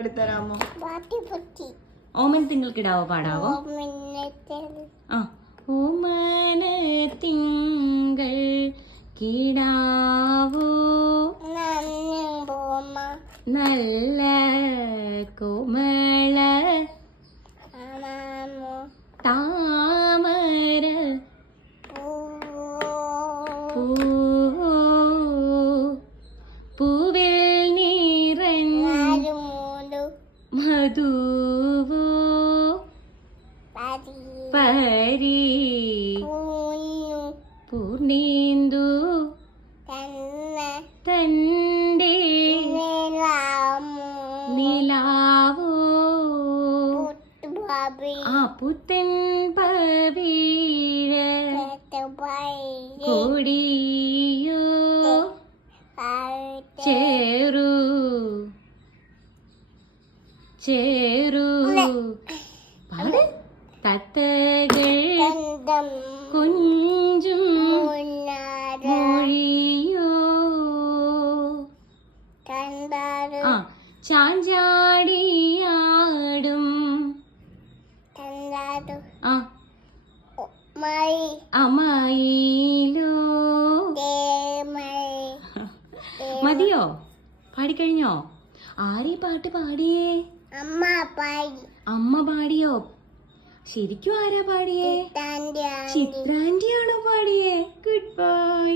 എടുത്തരാമോ? ഓമന തിങ്കൾ കിടാവോ പാടാവോ? ഓമന തിങ്കൾ കിടാവോ നല്ല കോമള താമര പൂവിൽ നിറഞ്ഞ മധുവോ പരി പൂർണേന്ദു തന്റെ നിലാവോ പുത്തൻ പവീഴ കൊടിയോ ചേരു ചേരു പാട് തത്തകൾ കുഞ്ചും മൊഴിയോ ചാഞ്ചാടിയാടും അമ്മയിലോ മതിയോ? പാടിക്കഴിഞ്ഞോ? ആരീ പാട്ട് പാടിയേ? അമ്മ പാടിയോ? ശരിക്കും ആരാ പാടിയേ? ചിത്രാന്റിയാണോ പാടിയേ? Good bye.